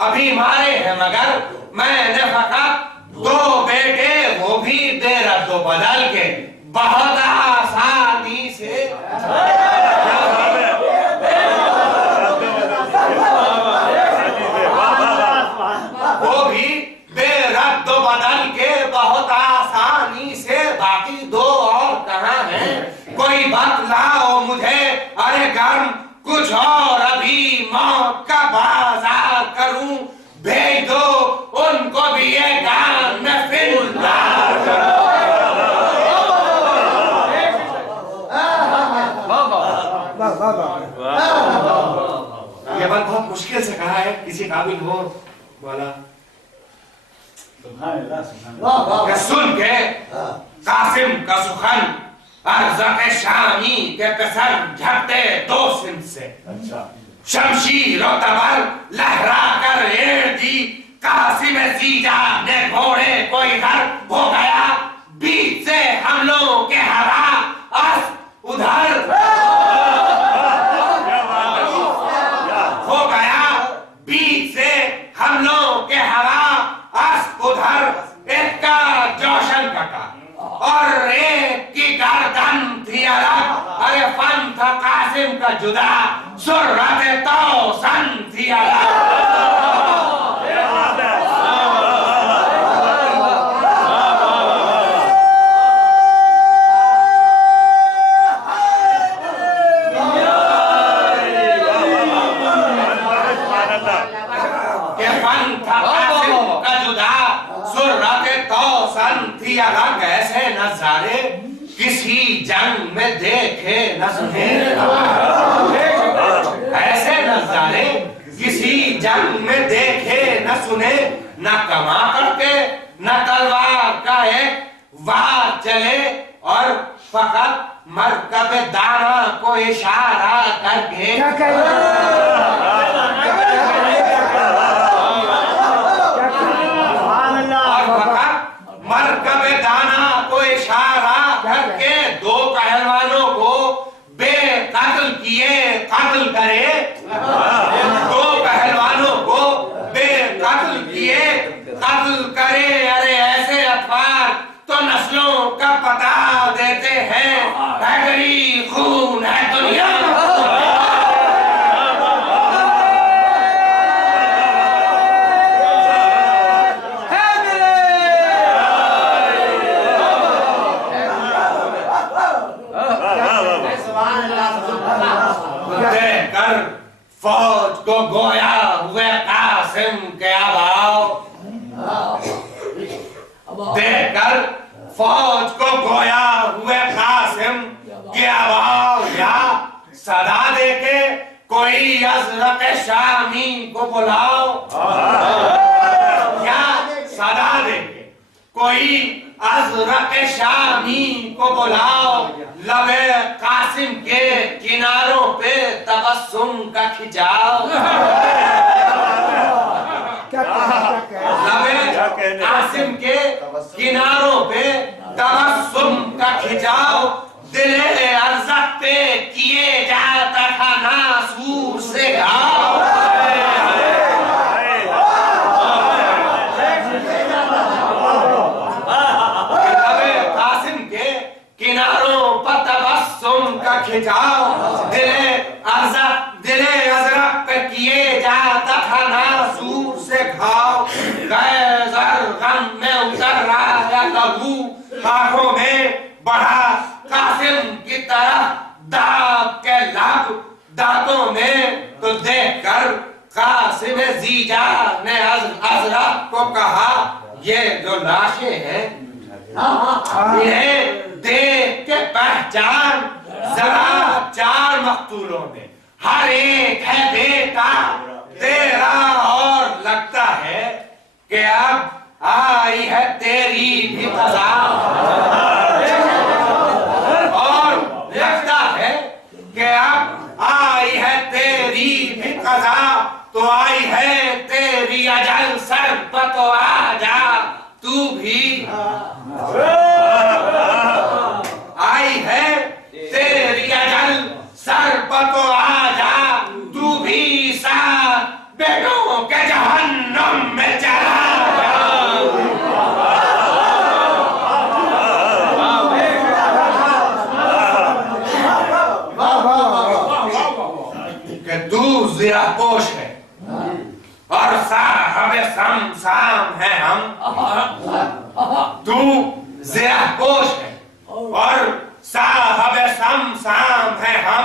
अभी मारे हैं मगर मैंने फकत दो बेटे वो भी बेरद्दो बदल के बहुत आसानी से। वो भी बेरद्दो बदल के बहुत आसानी से। बाकी दो और कहाँ हैं कोई बतलाओ मुझे। अरे गर्म कुछ और अभी मौत का बाजार करूं भेज दो उनको भी ये गान में फिल्मदार करूं। ये बात बहुत मुश्किल से कहा है किसी काबिल हो बोला सुन के कासिम का सुखन अर्ज़क़ शामी के कसर झपटे दो सिम से। शमशीर और तबर लहरा कर एड़ दी कासिम जीजा ने घोड़े को इधर हो गया बीच से हम लोगों के हवा अस उधर हो गया बीच से हम लोगों के हवा अस उधर। एक का जोशन कटा और एक की गर्दन थी अलग। अरे फन था कासिम का जुदा सुर्रत तो सन थी अलग। अलग ऐसे नजारे किसी जंग में देखे न सुने। ऐसे नजारे किसी जंग में देखे न सुने। न कमा करके न तलवार का एक वार चले और फकत मरकबे दाना को इशारा करके मरकबे दाना को इशारा करके दो पहलवानों को बेकत्ल किए कत्ल करे। दो पहलवानों को बेकत्ल किए कत्ल करे। अरे ऐसे अखबार तो नस्लों का पता देते हैं। हैदरी खून है दुनिया कासिम के अभाव देखकर फौज को गोया हुए कासिम के अभाव या सदा देके कोई अजरक शामी को बुलाओ या सदा देके कोई अजरक शामी को बुलाओ लबे कासिम के किनारों पे तबस्सुम का खिंचाओ लबे कासिम के किनारों पे तबस्सुम का खिंचाओ दिले अर्ज़क पे किए जाता था नासूर से घाव किनारों पर तबस्सुम का खिंचाव दिले अज़रक पे किए जाता था नासूर से घाव गैज़र गम में उतर रहा है लहू आंखों में बढ़ा कासिम की तरफ दाब के लाभ दांतों में तो देखकर कासिम जीजा ने अज़रक को कहा ये जो लाशें हैं इन्हें देख के पहचान जरा चार मकतूलों में हर एक है बेटा तेरा और लगता है कि अब आई है तेरी भी कज़ा और लगता है कि अब आई है तेरी भी कज़ा तो आई है तेरी अजल सर पर तो आ जा तू भी आई है तेरी अजल सर पर तो आ जा तू भी साथ बेटों के जहन्नम में चला जा कि तू ज़िरा पोश है और साहब समसाम है हम तू ज़िरा पोश है और साहब समसाम है हम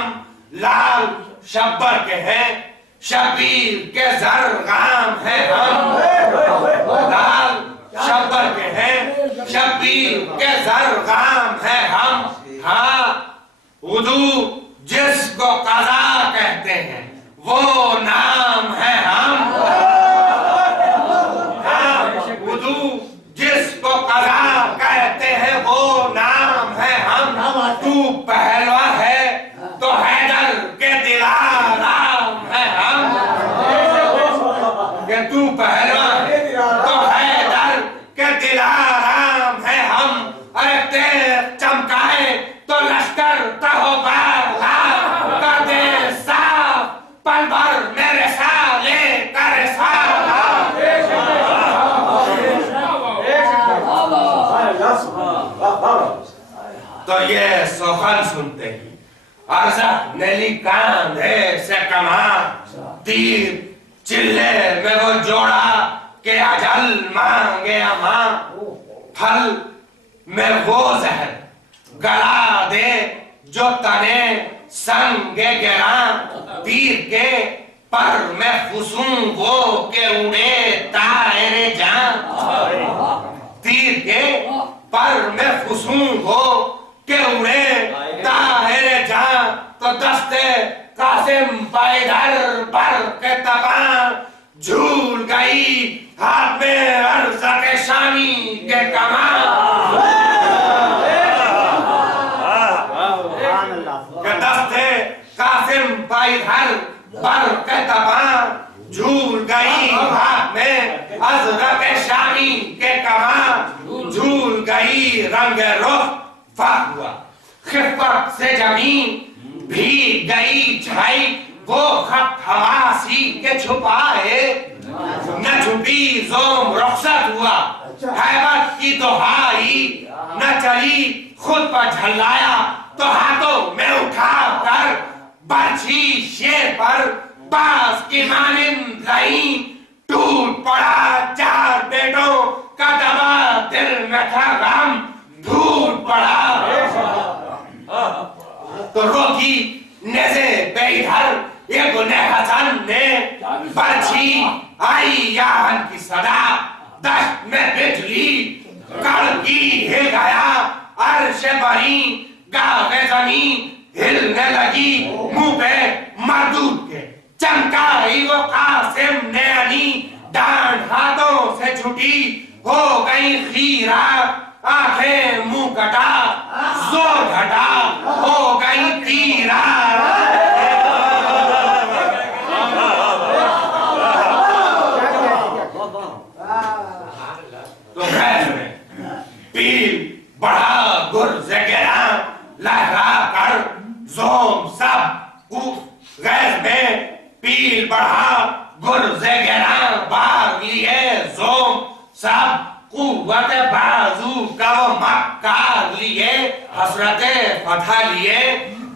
लाल शब्बर के हैं शबीर के जरगाम है हम लाल शब्बर के हैं शबीर के जरगाम है हम हाँ उदू जिसको कज़ा कहते हैं वो नाम है हम उदू जिसको कज़ा कहते हैं वो नाम है हम तू पहलवा है तो हैदर के दिलाराम है हम कि तू पहलवा है तो हैदर के दिलाराम है हम अरे तेज चमकाए तो लश्कर तहोबार कर दे साफ पल भर मेरे साले कर साला तो ये सोहन सुनते ही अरज़क नेली कांधे से कमान तीर चिल्ले में वो जोड़ा के अजल मांगे अमां फल में वो जहर गला दे जो तने संगे गिरा तीर के पर में फुसूं वो के उड़े तायरे जान तीर के पर में फुसूं वो के उड़े तायरे जान तो दस्ते कासिम पैदल पर के तबान झूल गई हाथ में अर्ज़क शामी के कमान दस्ते कासिम पैदल पर के तबान झूल गई हाथ में अज़रक शामी के कमान झूल गई रंग रुख फाक हुआ खिफ़त से जमीन भीग गई छाई वो खत हवासी के छुपाए न छुपी जोम रुखसत हुआ हैबत की दुहाई न चली खुद पर झल्लाया तो हाथों में उठा कर बरछी शेर पर बास की मानिंद रही टूट पड़ा चार बेटों का दबा दिल में था गम टूट पड़ा तो रोकी नेज़े बेइधर ये गुने हसन ने बरछी आई यावन की सदा, दश्त में बिजली कड़की हिल गया अर्श बरी, गावे जमीन हिलने लगी मुंह पे मरदूद के। चमकाई वो कासिम ने अनी, डांड हाथों से छुटी हो गई खीरा, आंखें मुंह कटा जोर घटा हो गई तीरा। तो पील बढ़ा गुर्ज़े गिरा, लहरा कर जोम सब गैस में, पील बढ़ा गुर्ज़े गिरा, भाग लिए जोम सब कुव्वत बाजू का वो मक्कार लिए, हसरते फतह लिए,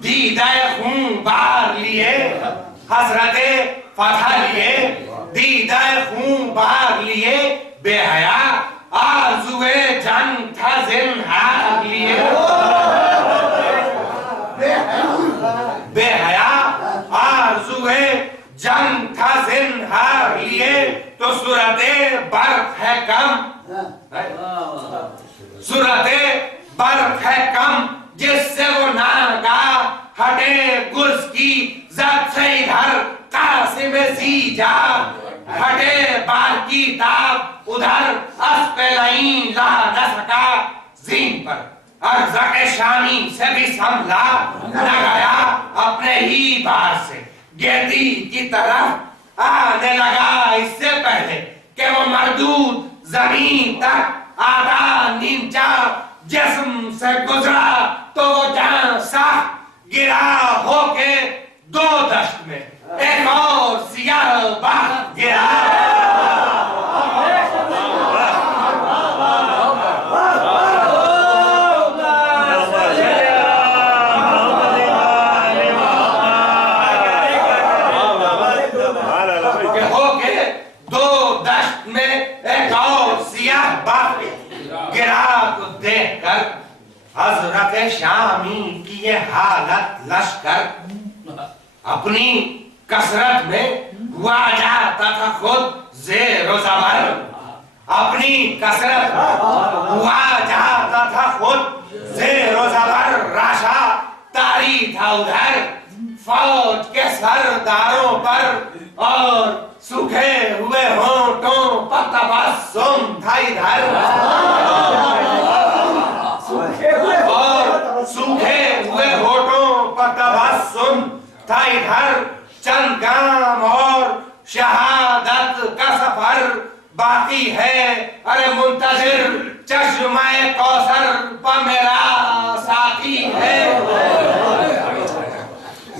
दीदा खून बार लिए, हसरते फतह लिए, दीदा खून बार लिए, बेहया आरज़ुए जंग था ज़िन्हार लिए, बेहया आरज़ुए जंग था ज़िन्हार लिए। तो सूरते बर्फ है कम, सूरते बर्फ है कम, जिससे वो नागा हटे गुर्ज की जद से इधर कासिम सीजा, हटे बार की ताब उधर अस्पलाइन ला न सका जीन पर, अर्ज़ शामी से भी संभला न गया अपने ही बार से, गेदी की तरफ आने लगा इससे पहले कि वो मरदूद जमीन तक आधा नीचा जिस्म से गुजरा, तो वो जहां सा गिरा होके दो दश्त में एक और सियाह बाह गिरा। हज़रत शामी की ये हालत लश्कर अपनी कसरत में हुआ जाता था खुद ज़ेरो ज़बर, अपनी कसरत हुआ जाता था खुद ज़ेरो ज़बर, राशा तारी था उधर फौज के सरदारों पर, और सूखे हुए होंठों पर तबस्सुम था इधर, और सूखे हुए होठों पर तबस्सुम था इधर। चंद काम और शहादत का सफर बाकी है, अरे मुंतजिर चश्मे कौसर पर मेरा साथी है।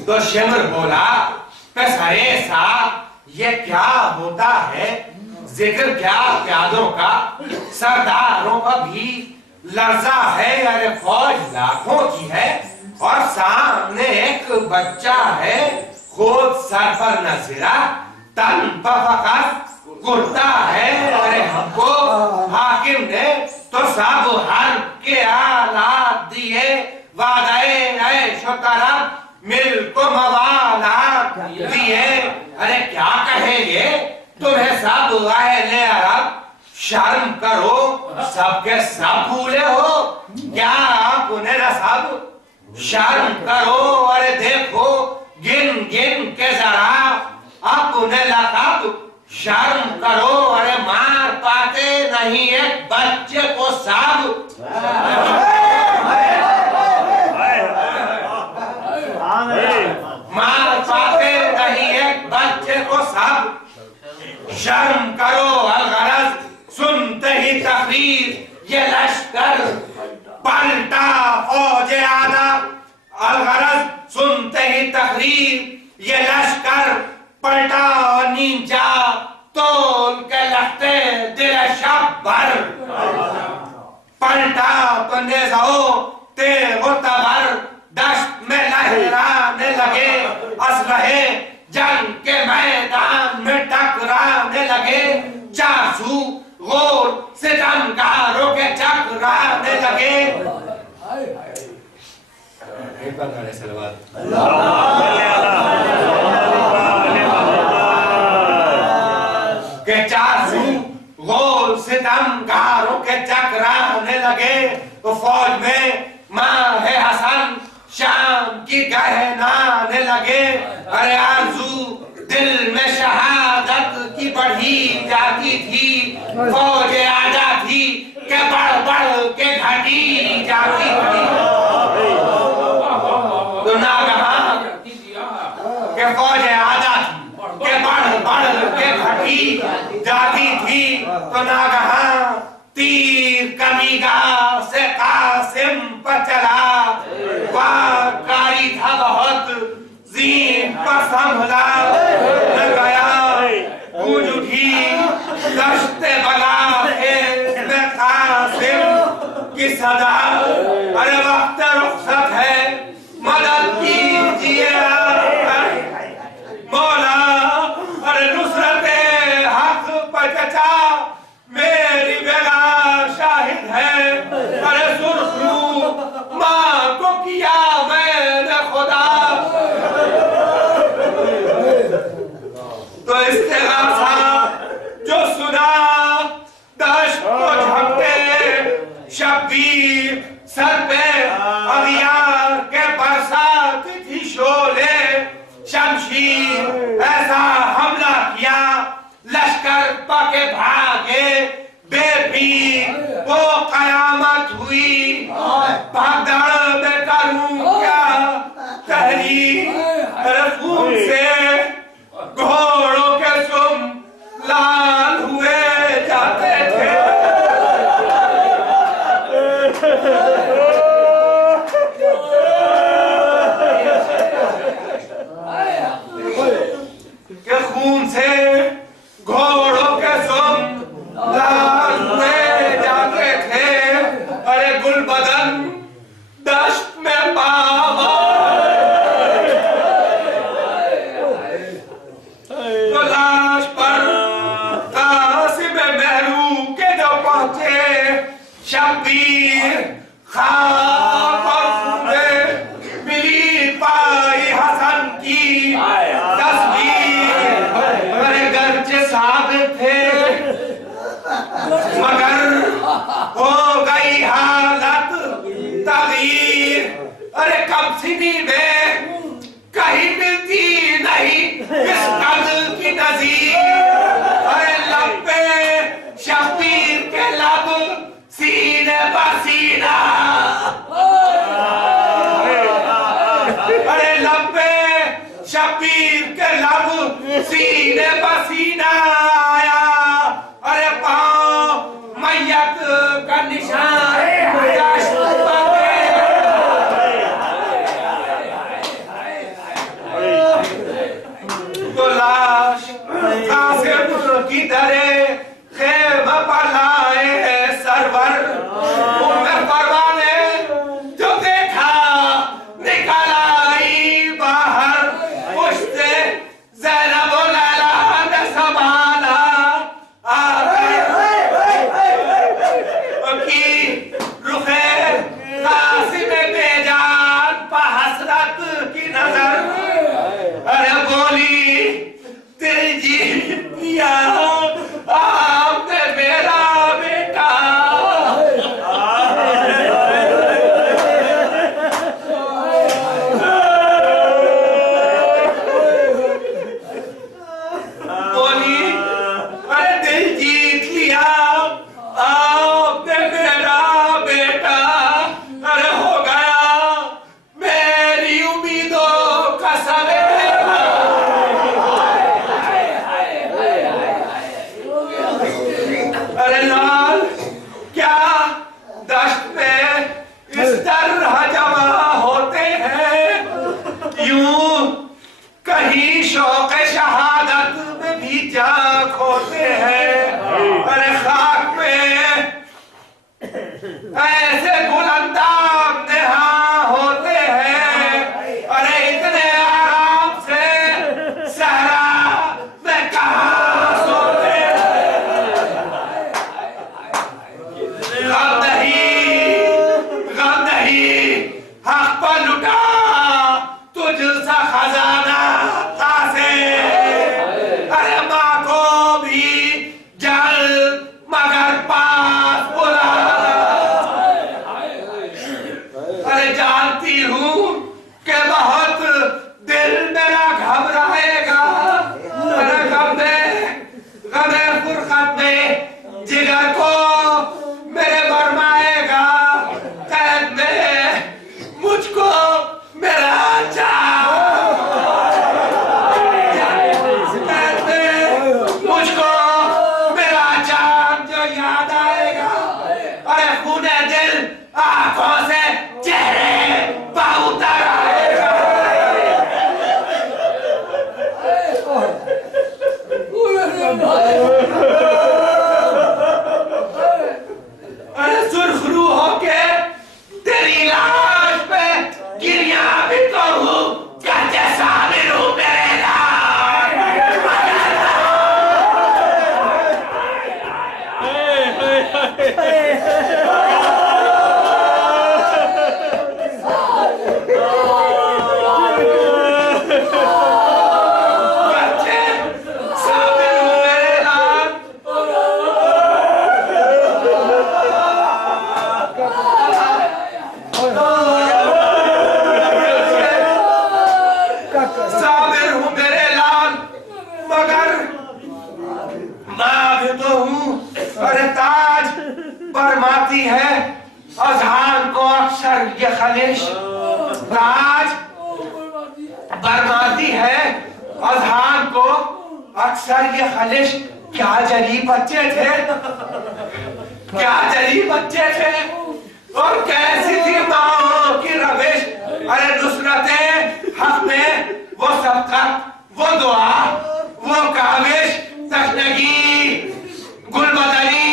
तो शिमर बोला पेशरे साहब ये क्या होता है, जिक्र क्या प्यादों का, सरदारों का भी लर्जा है, अरे फौज लाखों की है और सामने एक बच्चा है, खुद सर पर नजरा तन पर फकत कुर्ता है, अरे हमको हाकिम ने तो सब हर के आलात दिए, वादे ऐशो तरफ मिल को मवालात दिए, अरे क्या कहेंगे तुम्हें सब अहले अरब, शर्म करो सबके सब भूले हो क्या आप उन्हें न सब, शर्म करो अरे देखो गिन गिन के जरा अपने लक़ब, शर्म करो अरे मार पाते नहीं एक बच्चे को सब। मार पाते नहीं एक बच्चे को सब, शर्म करो अलगरज सुनते ही तकरीर ये लश्कर पलटा फौजे आदा, अलगरज सुनते ही तकरीर ये लश्कर पलटा नीचा, तोल के लगते दिल शब भर, पलटा तो नेज़ो तेगो तबर, दश्त में लहराने लगे असलहे, जंग के मैदान में टकराने लगे, चासू गोर सितमगारों के चकराने लगे। चारसू गोल सितमगारों के चकराने लगे तो फौज में माँ है हसन शाम की गहनाने लगे। अरे आरज़ू दिल में शहादत की बढ़ी जाती थी, फौज आजा थी के बढ़ बढ़ के घटी जाती थी। तो नागहां के फौज आजा थी के बढ़ बढ़ के घटी जाती थी। तो नागहां तीर कमीगा से कासिम पर चला, वाह कारी था बहुत जीन पर संभला न गया, गूंज उठी दश्ते बला में कासिम की सदा। अरे वक्त रुखसत है मदद कीजिए मौला, अरे नुसरत हक पर चचा मेरी बेला शाहिद है। अरे सुरखरू माँ को किया मैंने खुदा, तो इस्तेगासा जो सुना दश्त को झपटे शब्बीर सर पे अगियार के बरसात थी शोले शमशीर ऐसा हमला किया लश्कर पके भागे बेपीर वो कयामत हुई भागदड़ में करूं क्या तहरीर। खून से घोड़ों के सुम लाल हुए जाते थे, के खून से घोड़ों के सुम लाल हुए जाते थे। अरे गुलबदन दश्त में पावा तो लाश पर कासिम मेहरू के जो पहुंचे शब्बीर खाक और खूने मिली पाई हसन की तस्वीर। अरे गर्ज साबित थे मगर हो गई हालत तगीर। अरे कमसिनी में कहीं मिलती नहीं इस कदर की नजीर। अरे लब पे शब्बीर के लब सीने पसीना, अरे लब पे शब्बीर के लब सीने पसीना आया। अरे पाँव मैयत का निशान तो लाश कासिम की दरे खेमा पर लाए सरवर। उनमें परवाने जो देखा निकल आई बाहर, पुश्ते ज़ैनब लैला ने संभाला की रुखे कासिम बेजान पर हसरत की नजर। अरे बोली तेरी जीत दिया आपने मेरा बेटा। बोली अरे दिल जीत लिया आपने मेरा बेटा। अरे हो गया मेरी उम्मीदों का सवेरा। अरे लाल क्या दश्त में इस तरह जमा होते हैं, यूं कहीं शौक शहादत में भी जा खोते हैं। अरे खाक में ऐसे गुलंदाज नेहा होते हैं। अरे इतने आराम से सहरा में कहाँ सोते हैं। आंखों से चेहरे पर उतर आएगा। अरे सुरखरू होके तेरी लाश पे गिरिया भी तो हूँ, कहते साबिर हूँ मेरे लाल। बच्चे साबिर हूँ मेरे लाल। साबिर हूँ मेरे लाल, मगर मैं भी तो हूँ। अरे ताज बरमाती है अजहान को अक्सर ये खलिश, ताज बरमाती है अजहान को अक्सर ये खलिश। क्या जरी बच्चे थे, क्या जरी बच्चे थे, और कैसी थी माओ की रविश। अरे नुसरतें हक में वो सबकत, वो दुआ, वो काविश, तशनगी, गुलबदनी,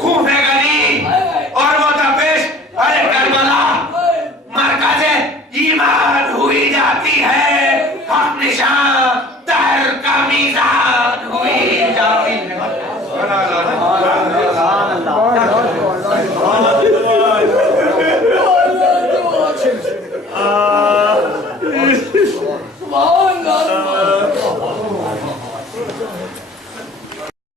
खूफे गली और वो तपिश। अरे करबला मरकज़े ईमान हुई जाती है, हक निशान